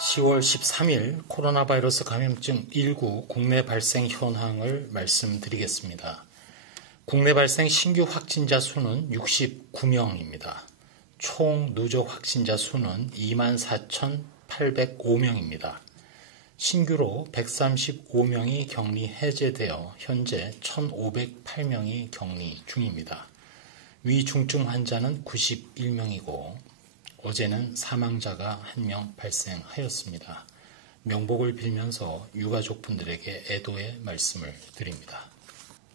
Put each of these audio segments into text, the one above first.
10월 13일 코로나 바이러스 감염증 19 국내 발생 현황을 말씀드리겠습니다. 국내 발생 신규 확진자 수는 69명입니다. 총 누적 확진자 수는 24,805명입니다. 신규로 135명이 격리 해제되어 현재 1,508명이 격리 중입니다. 위중증 환자는 91명이고 어제는 사망자가 1명 발생하였습니다. 명복을 빌면서 유가족분들에게 애도의 말씀을 드립니다.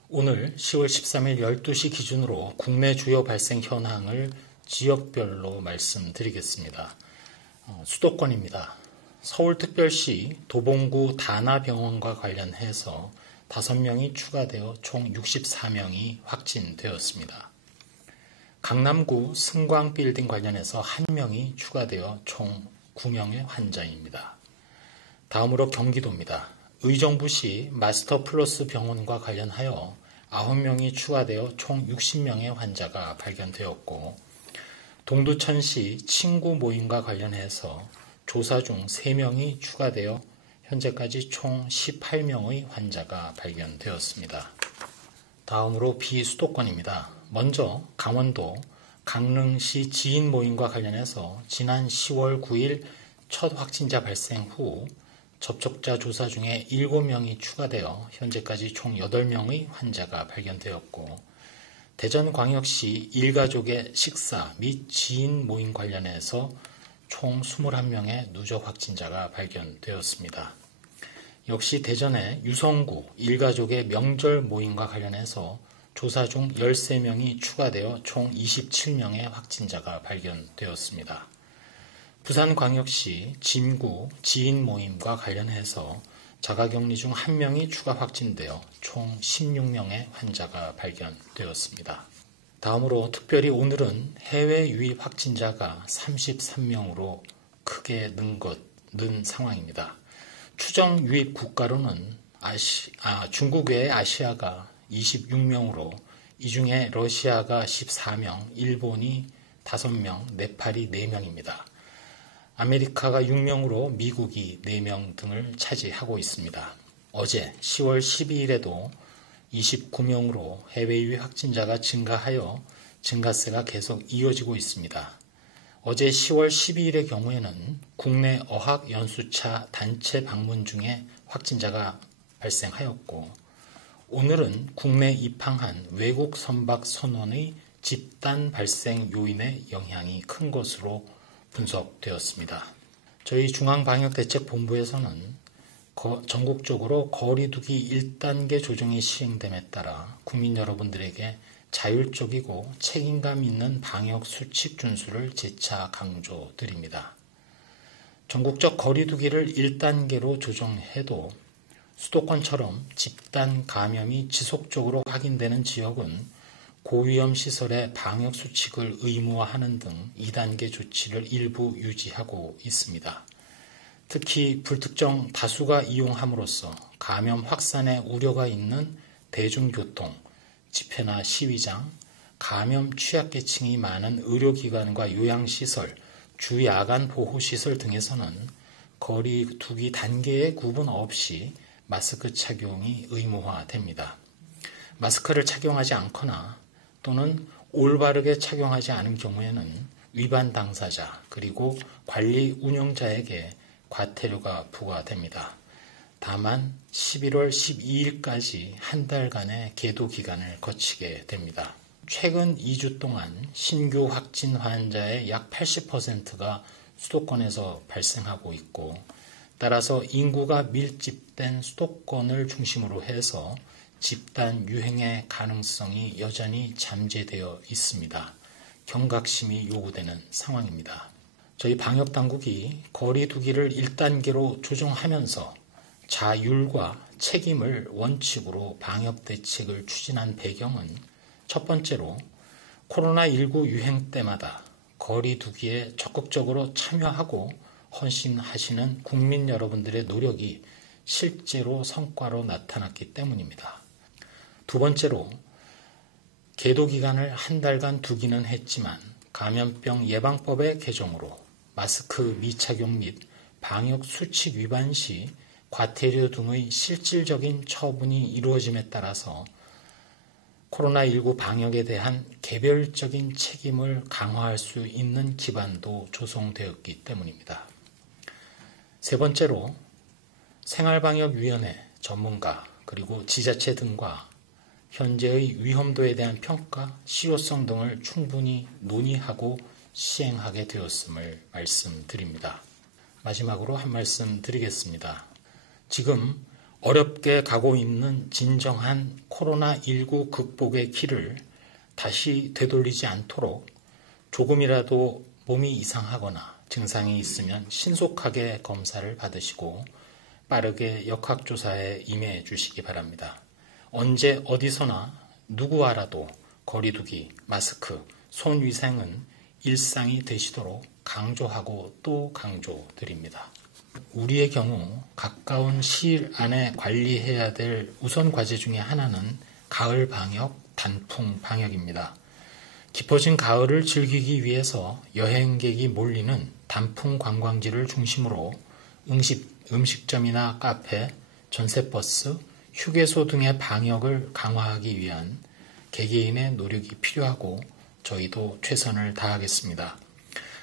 오늘 10월 13일 12시 기준으로 국내 주요 발생 현황을 지역별로 말씀드리겠습니다. 수도권입니다. 서울특별시 도봉구 다나병원과 관련해서 5명이 추가되어 총 64명이 확진되었습니다. 강남구 승광빌딩 관련해서 1명이 추가되어 총 9명의 환자입니다. 다음으로 경기도입니다. 의정부시 마스터플러스 병원과 관련하여 9명이 추가되어 총 60명의 환자가 발견되었고 동두천시 친구 모임과 관련해서 조사 중 3명이 추가되어 현재까지 총 18명의 환자가 발견되었습니다. 다음으로 비수도권입니다. 먼저 강원도 강릉시 지인 모임과 관련해서 지난 10월 9일 첫 확진자 발생 후 접촉자 조사 중에 7명이 추가되어 현재까지 총 8명의 환자가 발견되었고 대전광역시 일가족의 식사 및 지인 모임 관련해서 총 21명의 누적 확진자가 발견되었습니다. 역시 대전의 유성구 일가족의 명절 모임과 관련해서 조사 중 13명이 추가되어 총 27명의 확진자가 발견되었습니다. 부산광역시 진구 지인 모임과 관련해서 자가격리 중 1명이 추가 확진되어 총 16명의 환자가 발견되었습니다. 다음으로 특별히 오늘은 해외 유입 확진자가 33명으로 크게 는 상황입니다. 추정 유입 국가로는 중국 외의 아시아가 26명으로 이 중에 러시아가 14명, 일본이 5명, 네팔이 4명입니다. 아메리카가 6명으로 미국이 4명 등을 차지하고 있습니다. 어제 10월 12일에도 29명으로 해외 유입 확진자가 증가하여 증가세가 계속 이어지고 있습니다. 어제 10월 12일의 경우에는 국내 어학 연수차 단체 방문 중에 확진자가 발생하였고 오늘은 국내 입항한 외국 선박 선원의 집단 발생 요인의 영향이 큰 것으로 분석되었습니다. 저희 중앙방역대책본부에서는 전국적으로 거리두기 1단계 조정이 시행됨에 따라 국민 여러분들에게 자율적이고 책임감 있는 방역 수칙 준수를 재차 강조드립니다. 전국적 거리두기를 1단계로 조정해도 수도권처럼 집단 감염이 지속적으로 확인되는 지역은 고위험 시설의 방역 수칙을 의무화하는 등 2단계 조치를 일부 유지하고 있습니다. 특히 불특정 다수가 이용함으로써 감염 확산의 우려가 있는 대중교통, 집회나 시위장, 감염 취약계층이 많은 의료기관과 요양시설, 주야간 보호시설 등에서는 거리두기 단계의 구분 없이 마스크 착용이 의무화됩니다. 마스크를 착용하지 않거나 또는 올바르게 착용하지 않은 경우에는 위반 당사자 그리고 관리 운영자에게 과태료가 부과됩니다. 다만 11월 12일까지 한 달간의 계도 기간을 거치게 됩니다. 최근 2주 동안 신규 확진 환자의 약 80%가 수도권에서 발생하고 있고 따라서 인구가 밀집된 수도권을 중심으로 해서 집단 유행의 가능성이 여전히 잠재되어 있습니다. 경각심이 요구되는 상황입니다. 저희 방역당국이 거리두기를 1단계로 조정하면서 자율과 책임을 원칙으로 방역대책을 추진한 배경은 첫 번째로 코로나19 유행 때마다 거리두기에 적극적으로 참여하고 헌신하시는 국민 여러분들의 노력이 실제로 성과로 나타났기 때문입니다. 두 번째로 계도 기간을 한 달간 두기는 했지만 감염병 예방법의 개정으로 마스크 미착용 및 방역 수칙 위반 시 과태료 등의 실질적인 처분이 이루어짐에 따라서 코로나19 방역에 대한 개별적인 책임을 강화할 수 있는 기반도 조성되었기 때문입니다. 세 번째로 생활방역위원회 전문가 그리고 지자체 등과 현재의 위험도에 대한 평가, 실효성 등을 충분히 논의하고 시행하게 되었음을 말씀드립니다. 마지막으로 한 말씀 드리겠습니다. 지금 어렵게 가고 있는 진정한 코로나19 극복의 길을 다시 되돌리지 않도록 조금이라도 몸이 이상하거나 증상이 있으면 신속하게 검사를 받으시고 빠르게 역학조사에 임해 주시기 바랍니다. 언제 어디서나 누구와라도 거리두기, 마스크, 손위생은 일상이 되시도록 강조하고 또 강조드립니다. 우리의 경우 가까운 시일 안에 관리해야 될 우선 과제 중에 하나는 가을 방역, 단풍 방역입니다. 깊어진 가을을 즐기기 위해서 여행객이 몰리는 단풍 관광지를 중심으로 음식점이나 카페, 전세버스, 휴게소 등의 방역을 강화하기 위한 개개인의 노력이 필요하고 저희도 최선을 다하겠습니다.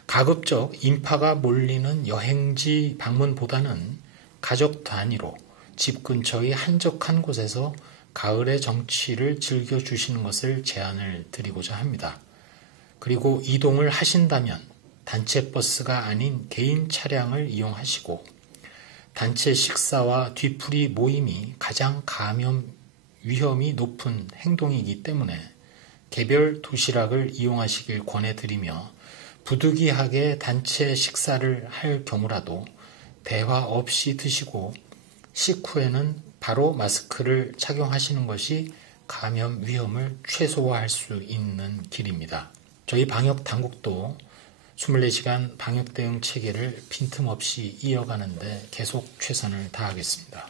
가급적 인파가 몰리는 여행지 방문보다는 가족 단위로 집 근처의 한적한 곳에서 가을의 정취를 즐겨주시는 것을 제안을 드리고자 합니다. 그리고 이동을 하신다면 단체 버스가 아닌 개인 차량을 이용하시고 단체 식사와 뒤풀이 모임이 가장 감염 위험이 높은 행동이기 때문에 개별 도시락을 이용하시길 권해드리며 부득이하게 단체 식사를 할 경우라도 대화 없이 드시고 식후에는 바로 마스크를 착용하시는 것이 감염 위험을 최소화할 수 있는 길입니다. 저희 방역 당국도 24시간 방역 대응 체계를 빈틈없이 이어가는데 계속 최선을 다하겠습니다.